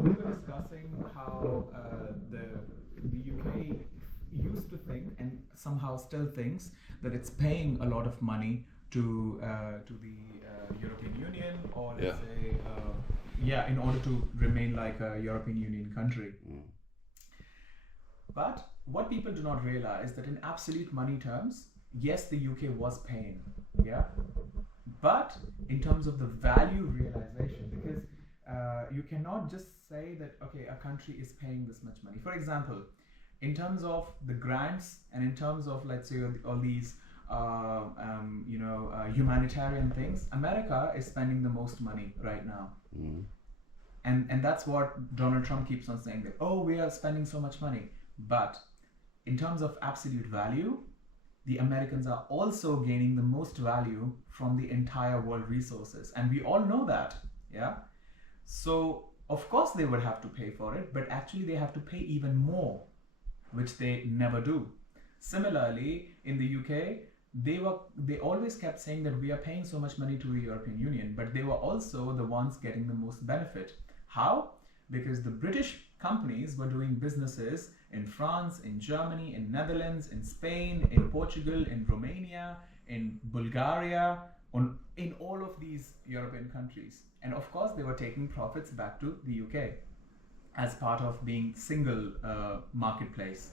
we were discussing how the UK used to think and somehow still thinks that it's paying a lot of money to the European Union, or let's Yeah. say in order to remain like a European Union country. But what people do not realize that in absolute money terms, yes, the UK was paying, yeah, but in terms of the value realization, because you cannot just say that okay, a country is paying this much money. For example, in terms of the grants and in terms of, let's say, all these humanitarian things, America is spending the most money right now. And that's what Donald Trump keeps on saying, that oh, we are spending so much money. But in terms of absolute value, the Americans are also gaining the most value from the entire world resources, and we all know that, yeah. So of course they would have to pay for it, but actually they have to pay even more, which they never do. Similarly, in the UK, they always kept saying that we are paying so much money to the European Union, but they were also the ones getting the most benefit. How? Because the British companies were doing businesses in France, in Germany, in Netherlands, in Spain, in Portugal, in Romania, in Bulgaria, in all of these European countries. And of course, they were taking profits back to the UK as part of being single marketplace.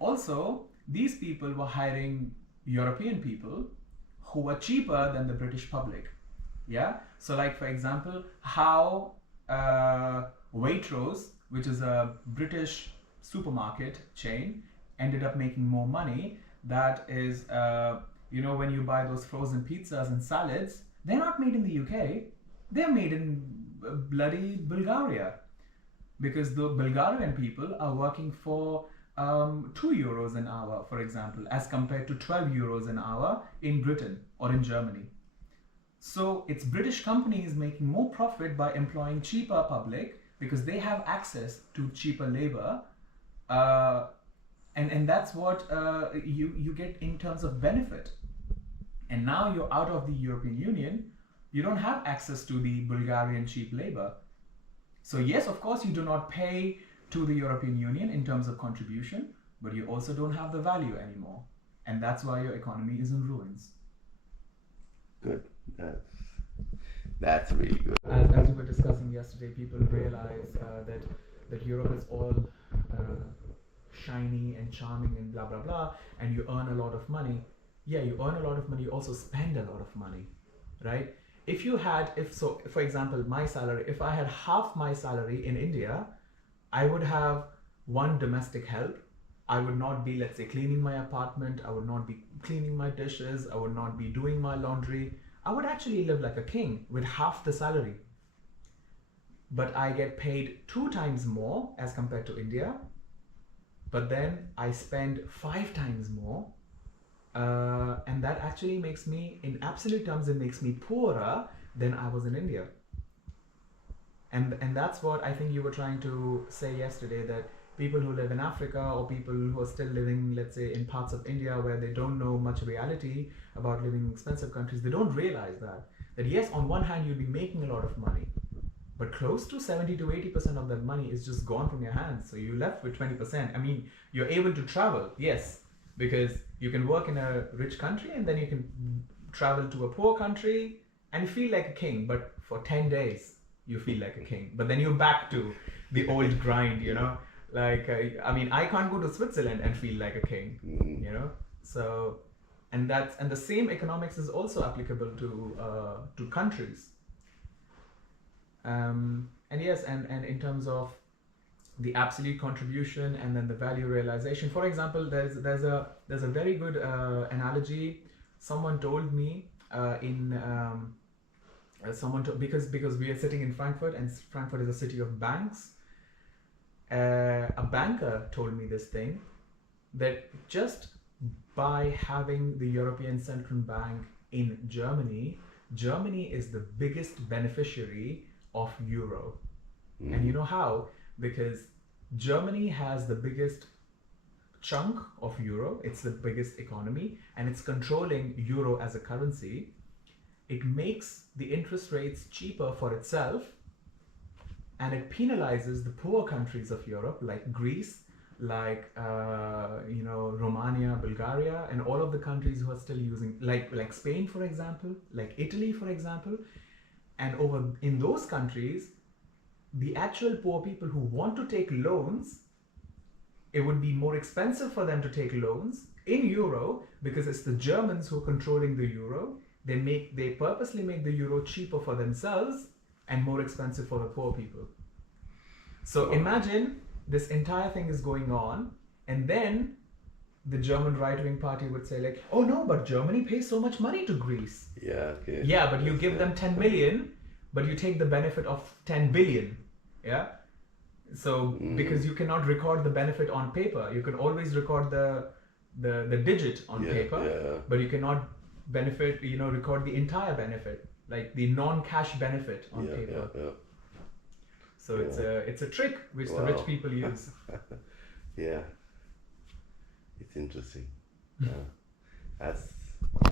Also, these people were hiring European people who were cheaper than the British public. Yeah. So, like for example, how Waitrose, which is a British supermarket chain, ended up making more money. That is, when you buy those frozen pizzas and salads, they're not made in the UK. They're made in bloody Bulgaria, because the Bulgarian people are working for €2 an hour, for example, as compared to €12 an hour in Britain or in Germany. So it's British companies making more profit by employing cheaper public because they have access to cheaper labor, and that's what you get in terms of benefit. And now you're out of the European Union, you don't have access to the Bulgarian cheap labor. So yes, of course, you do not pay to the European Union in terms of contribution, but you also don't have the value anymore. And that's why your economy is in ruins. Good. That's really good. As we were discussing yesterday, people realize that Europe is all shiny and charming and blah, blah, blah, and you earn a lot of money. Yeah, you earn a lot of money, you also spend a lot of money, right? For example, my salary, if I had half my salary in India, I would have one domestic help. I would not be, let's say, cleaning my apartment. I would not be cleaning my dishes. I would not be doing my laundry. I would actually live like a king with half the salary. But I get paid 2 times more as compared to India. But then I spend 5 times more. And that actually makes me, in absolute terms, it makes me poorer than I was in India. And that's what I think you were trying to say yesterday, that people who live in Africa or people who are still living, let's say, in parts of India where they don't know much reality about living in expensive countries, they don't realize that yes, on one hand, you'll be making a lot of money, but close to 70 to 80% of that money is just gone from your hands. So you're left with 20%. I mean, you're able to travel, yes, because you can work in a rich country and then you can travel to a poor country and feel like a king, but for 10 days you feel like a king, but then you're back to the old grind, like I can't go to Switzerland and feel like a king, so and the same economics is also applicable to countries, and yes, and in terms of the absolute contribution and then the value realization. For example, there's a very good analogy someone told me because we are sitting in Frankfurt, and Frankfurt is a city of banks. A banker told me this thing, that just by having the European Central Bank in Germany is the biggest beneficiary of euro. And you know how? Because Germany has the biggest chunk of euro, it's the biggest economy, and it's controlling euro as a currency. It makes the interest rates cheaper for itself, and it penalizes the poor countries of Europe, like Greece, like Romania, Bulgaria, and all of the countries who are still using, like Spain, for example, like Italy, for example, and over in those countries, the actual poor people who want to take loans, it would be more expensive for them to take loans in euro because it's the Germans who are controlling the euro. They purposely make the euro cheaper for themselves and more expensive for the poor people. So imagine this entire thing is going on, and then the German right-wing party would say like, oh no, but Germany pays so much money to Greece. Yeah, okay. Yeah, but you give them 10 million, but you take the benefit of 10 billion. Yeah? So because you cannot record the benefit on paper, you can always record the digit on paper, but you cannot record the entire benefit, like the non-cash benefit on paper. So it's a trick which the rich people use. Yeah, it's interesting. That's